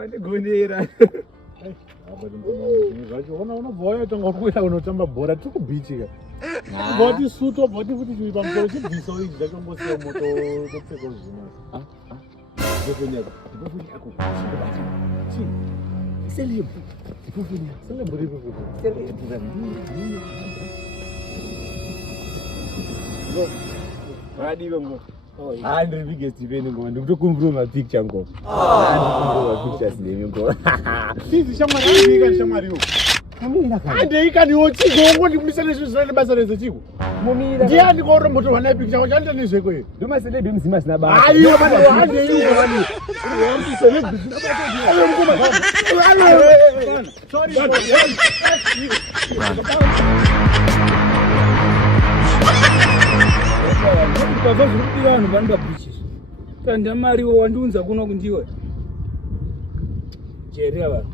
vandigonera. Unavoya tangakuita unotamba bhora tiri kubichi ka. Boti suto boti futi chiri pamusoro chibhiso izvi zvakambosiya moto topfeka zvino. Ndofonyaka. Celeb. Celeb ripo. Vadiwe ngo. Ndiri biggest event ngoma ndikutokumvura picture ngoma. Ndikukumvura pictures nemi ngoma. Tizi shamwari ndika shamwariwo. Mumira kana. Ndika ndiwo chigongo ndikumisana zvizvo basa rezo chiko. Mumira. Ndiani ko romboto wana picture wachanda nezveko iyo. Ndo MaCeleb emuZim sina basa. Aiyo bana wande yuko bani. Wandi Celeb sina basa. Ayo ngoma. Sorry. Bava zvirikudira vanhu vanoda bhichisi. Tanda mariwo wandiunza kuno kundiwe. Jeria vanhu.